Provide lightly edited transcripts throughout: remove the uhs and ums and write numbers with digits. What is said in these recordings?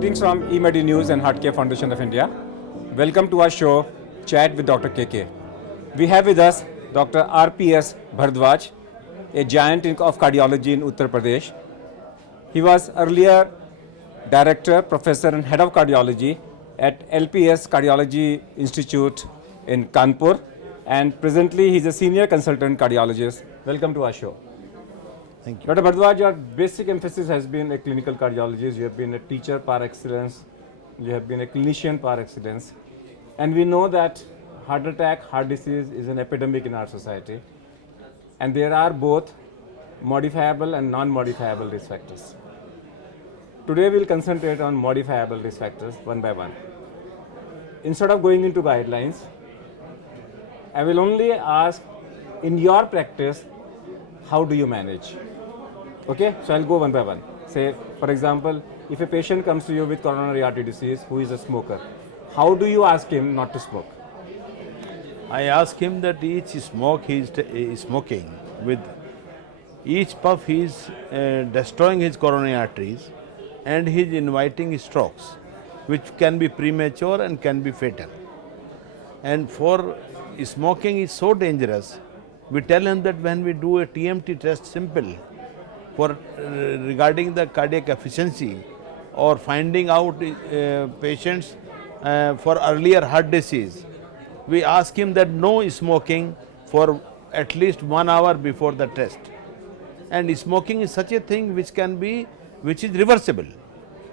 Greetings from eMedi News and Heart Care Foundation of India. Welcome to our show, Chat with Dr. KK. We have with us Dr. RPS Bhardwaj, a giant of cardiology in Uttar Pradesh. He was earlier Director, Professor and Head of Cardiology at LPS Cardiology Institute in Kanpur, and presently he is a Senior Consultant Cardiologist. Welcome to our show. Thank you. Dr. Bhardwaj, your basic emphasis has been a clinical cardiologist. You have been a teacher par excellence. You have been a clinician par excellence. And we know that heart attack, heart disease is an epidemic in our society. And there are both modifiable and non-modifiable risk factors. Today we will concentrate on modifiable risk factors one by one. Instead of going into guidelines, I will only ask, in your practice, how do you manage? Okay, so I'll go one by one. Say, for example, if a patient comes to you with coronary artery disease who is a smoker, how do you ask him not to smoke? I ask him that each smoke he is smoking, with each puff he is destroying his coronary arteries and he is inviting strokes, which can be premature and can be fatal. And for smoking is so dangerous, we tell him that when we do a TMT test simple for regarding the cardiac efficiency or finding out patients for earlier heart disease, we ask him that no smoking for at least 1 hour before the test. And smoking is such a thing which is reversible.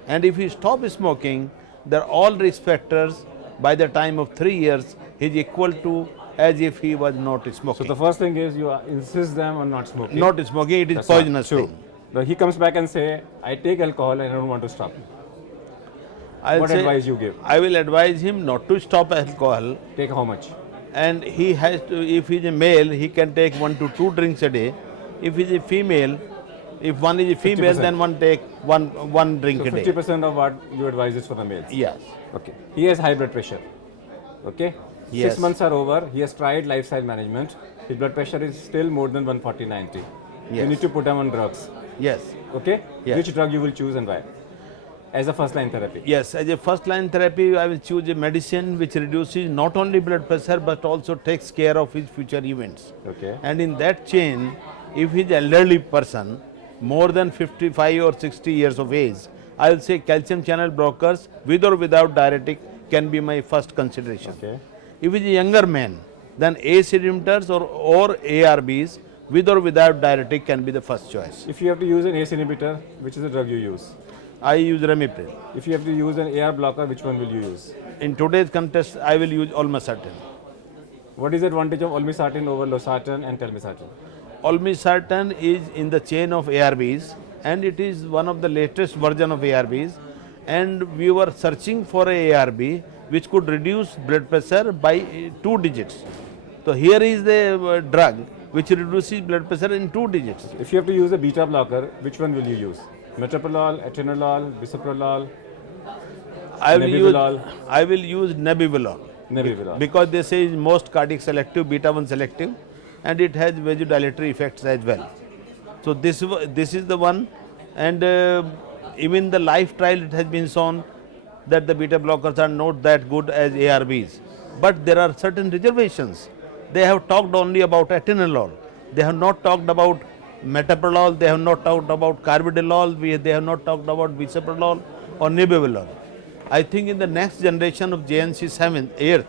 And if he stop smoking, there are all risk factors by the time of 3 years is equal to as if he was not smoking. So the first thing is you insist them on not smoking. Not smoking, it is That's poisonous true. thing. But he comes back and say, I take alcohol and I don't want to stop. What advice you give? I will advise him not to stop alcohol. Take how much? And he has to, if he is a male, he can take 1 to 2 drinks a day. If he is a female, if one is a female, 50%. then one take one drink So a day. 50% of what you advise is for the males? Yes. Okay. He has high blood pressure. Okay. Yes. 6 months are over. He has tried lifestyle management. His blood pressure is still more than 140/90. You Yes. need to put him on drugs. Yes. Okay. Yes. Which drug you will choose and why? As a first line therapy. Yes, as a first line therapy, I will choose a medicine which reduces not only blood pressure but also takes care of his future events. Okay. And in that chain, if he is an elderly person, more than 55 or 60 years of age, I will say calcium channel blockers with or without diuretic can be my first consideration. Okay. If he is a younger man, then ACE inhibitors or ARBs with or without diuretic can be the first choice. If you have to use an ACE inhibitor, which is the drug you use? I use Ramipril. If you have to use an AR blocker, which one will you use? In today's contest, I will use Olmesartan. What is the advantage of olmesartan over losartan and telmisartan? Olmesartan is in the chain of ARBs and it is one of the latest version of ARBs, and we were searching for a ARB which could reduce blood pressure by 2 digits. So here is the drug which reduces blood pressure in 2 digits. If you have to use a beta blocker, which one will you use? Metoprolol, atenolol, bisoprolol, nebivolol? I will use nebivolol. Nebivolol. Because they say is most cardiac selective, beta 1 selective, and it has vasodilatory effects as well. So this is the one, and even the life trial it has been shown that the beta blockers are not that good as ARBs. But there are certain reservations. They have talked only about atenolol. They have not talked about metoprolol. They have not talked about carbidiol. They have not talked about bisoprolol or nebivolol. I think in the next generation of JNC 7th, 8th,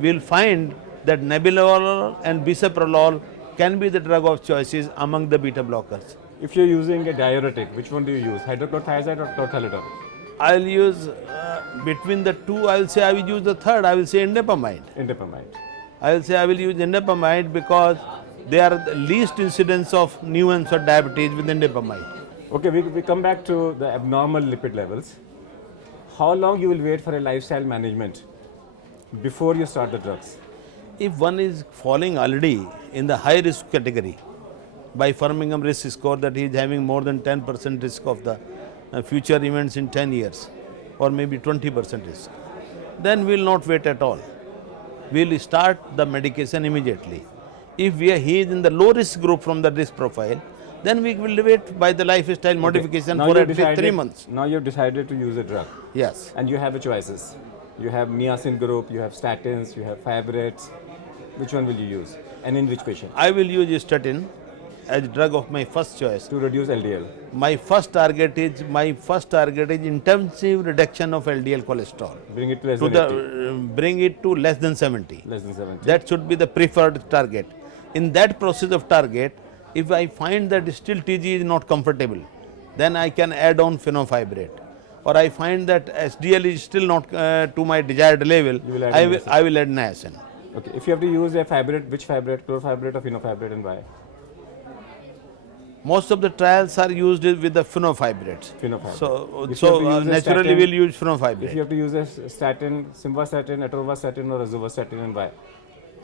we will find that nebivolol and bisoprolol can be the drug of choices among the beta blockers. If you're using a diuretic, which one do you use? Hydrochlorothiazide or chlorthalidone? I will use between the two. I will say I will use the third. I will say indapamide. Indapamide. I will say I will use indapamide because they are the least incidence of nuance or diabetes with indapamide. Okay, we come back to the abnormal lipid levels. How long you will wait for a lifestyle management before you start the drugs? If one is falling already in the high risk category by Framingham risk score that he is having more than 10% risk of the future events in 10 years or maybe 20% risk, then we will not wait at all. We will start the medication immediately. If he is in the low risk group from the risk profile, then we will wait by the lifestyle modification Now for you at least 3 decided- months. Now you've decided to use a drug. Yes. And you have a choices. You have niacin group, you have statins, you have fibrates. Which one will you use? And in which patient? I will use statin as drug of my first choice. To reduce LDL. My first target is intensive reduction of LDL cholesterol. Bring it to less than 80. Bring it to less than 70. Less than 70. That should be the preferred target. In that process of target, if I find that still TG is not comfortable, then I can add on fenofibrate. Or I find that SDL is still not to my desired level, will add I will add niacin. Okay. If you have to use a fibrate, which fibrate? Chlorofibrate or fenofibrate, and why? Most of the trials are used with the fenofibrates. Fenofibrate. So, If you have to use a naturally statin- we'll use If you fenofibrate. have to use a statin, simvastatin, atorvastatin, or azuvastatin, and why?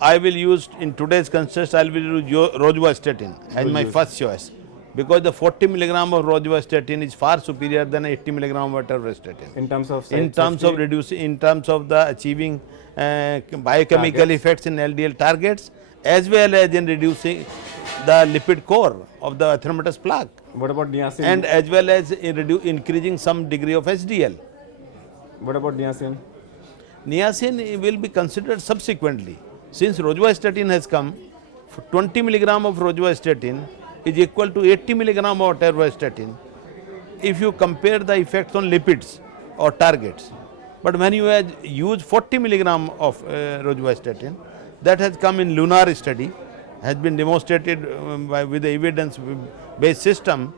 I will use, in today's context, I will use rosuvastatin as my first choice. Because the 40 milligram of rosuvastatin is far superior than 80 milligram of atorvastatin. In terms of In terms of safety, reducing, in terms of the achieving biochemical Targets. effects in LDL targets, as well as in reducing the lipid core of the atheromatous plaque, what about niacin? and as well as in increasing some degree of SDL. What about niacin? Niacin will be considered subsequently. Since rosuvastatin has come, 20 milligram of rosuvastatin is equal to 80 milligram of atorvastatin if you compare the effects on lipids or targets. But when you use 40 milligram of rosuvastatin, that has come in lunar study, has been demonstrated with the evidence-based system,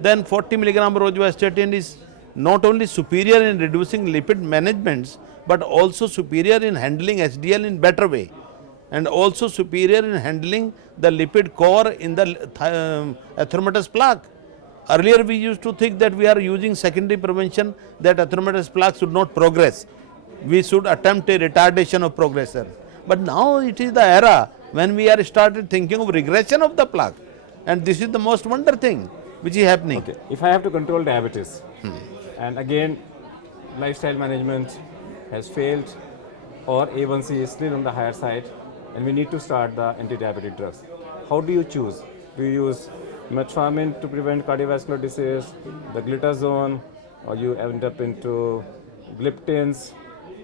then 40 milligram rosuvastatin is not only superior in reducing lipid managements, but also superior in handling HDL in better way, and also superior in handling the lipid core in the atheromatous plaque. Earlier we used to think that we are using secondary prevention, that atheromatous plaque should not progress. We should attempt a retardation of progression. But now it is the era when we are started thinking of regression of the plaque. And this is the most wonder thing which is happening. Okay. If I have to control diabetes, and again, lifestyle management has failed, or A1C is still on the higher side, and we need to start the anti-diabetic drugs, how do you choose? Do you use metformin to prevent cardiovascular disease, the glitazone, or you end up into gliptins,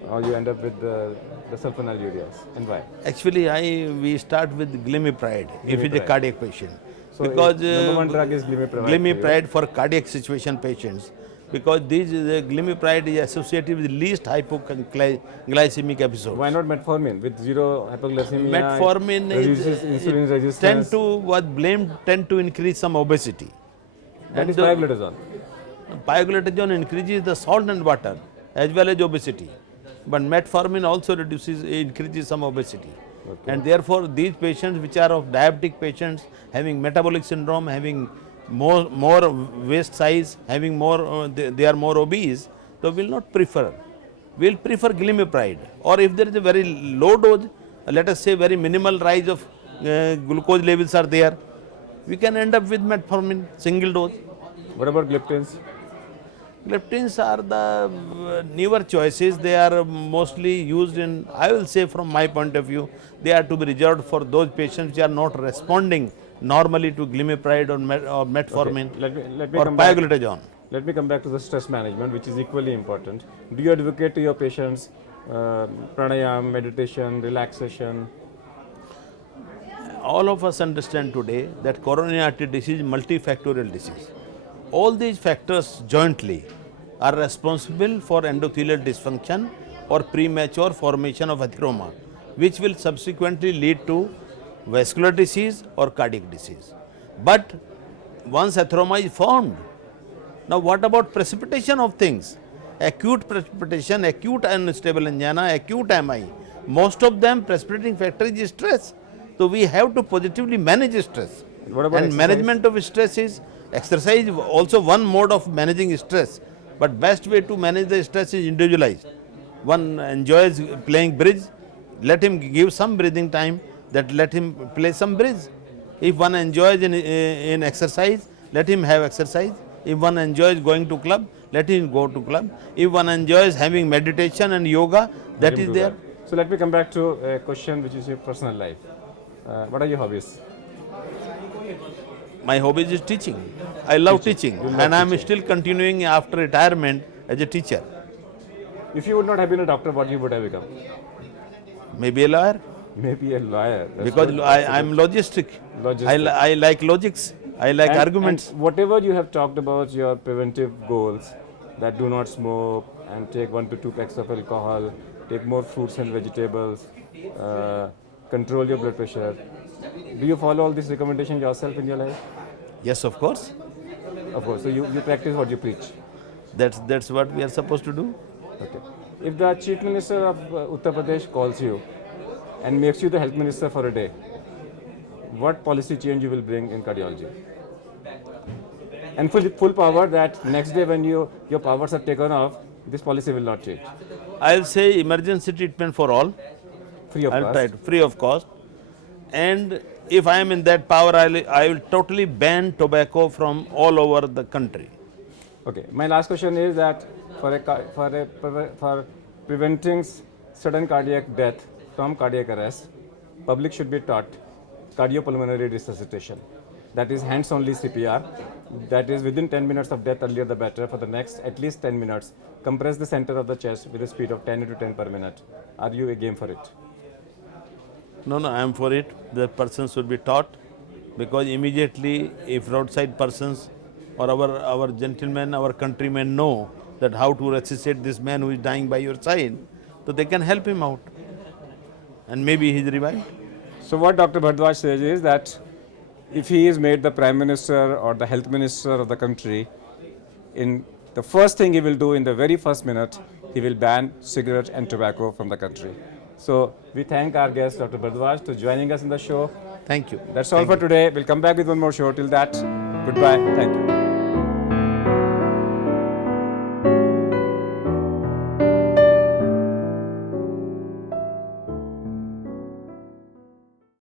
or you end up with the sulfonylureas, and why? Actually, we start with glimepiride if it is a Glimepiride. cardiac patient. So Because number one drug is glimepiride. glimepiride for cardiac situation patients, because glimepiride is associated with least hypoglycemic episodes. Why not metformin with zero hypoglycemia? Metformin reduces insulin is resistance. tend to increase some obesity. That is And pioglitazone. Pioglitazone increases the salt and water as well as obesity, but metformin also increases some obesity. Okay. And therefore, these patients which are of diabetic patients, having metabolic syndrome, having more waist size, having more they are more obese, so will not prefer. Will prefer glimepiride, or if there is a very low dose, let us say very minimal rise of glucose levels are there, we can end up with metformin single dose. What about gliptins? Gliptins are the newer choices. They are mostly used in, I will say from my point of view, they are to be reserved for those patients who are not responding normally to glimepiride or metformin Let me or come back. pioglitazone. Let me come back to the stress management, which is equally important. Do you advocate to your patients pranayam, meditation, relaxation? All of us understand today that coronary artery disease is multifactorial disease. All these factors jointly are responsible for endothelial dysfunction or premature formation of atheroma, which will subsequently lead to vascular disease or cardiac disease. But once atheroma is formed, now what about precipitation of things? Acute precipitation, acute unstable angina, acute MI, most of them precipitating factor is stress. So we have to positively manage stress. What about And exercise? management of stress is, exercise is also one mode of managing stress, but best way to manage the stress is individualized. One enjoys playing bridge, let him give some breathing time, that let him play some bridge. If one enjoys in exercise, let him have exercise. If one enjoys going to club, let him go to club. If one enjoys having meditation and yoga, that Let him is do there. that. So let me come back to a question which is your personal life. What are your hobbies? My hobby is teaching. I love teaching, and I am still continuing after retirement as a teacher. If you would not have been a doctor, what you would have become? Maybe a lawyer, Maybe a lawyer. That's because good. I am logistic. Logistic. I like logics. I like arguments. And whatever you have talked about your preventive goals, that do not smoke and take 1 to 2 packs of alcohol, take more fruits and vegetables, control your blood pressure. Do you follow all these recommendations yourself in your life? Yes, of course. Of course. So you practice what you preach. That's what we are supposed to do. Okay. If the Chief Minister of Uttar Pradesh calls you and makes you the Health Minister for a day, what policy change you will bring in cardiology? And full power that next day when your powers are taken off, this policy will not change. I'll say emergency treatment for all. Free of I'll cost. try it free of cost. And if I am in that power, I will totally ban tobacco from all over the country. Okay. My last question is that for preventing sudden cardiac death from cardiac arrest, public should be taught cardiopulmonary resuscitation. That is hands-only CPR. That is within 10 minutes of death, earlier the better. For the next at least 10 minutes, compress the center of the chest with a speed of 10 into 10 per minute. Are you a game for it? No, I am for it. The person should be taught, because immediately if roadside persons or our gentlemen, our countrymen know that how to resuscitate this man who is dying by your side, so they can help him out. And maybe he is revived. So what Dr. Bhardwaj says is that if he is made the Prime Minister or the Health Minister of the country, in the first thing he will do in the very first minute, he will ban cigarette and tobacco from the country. So we thank our guest, Dr. Bhardwaj, for joining us in the show. Thank you. That's all for today. We'll come back with one more show. Till that, goodbye. Thank you.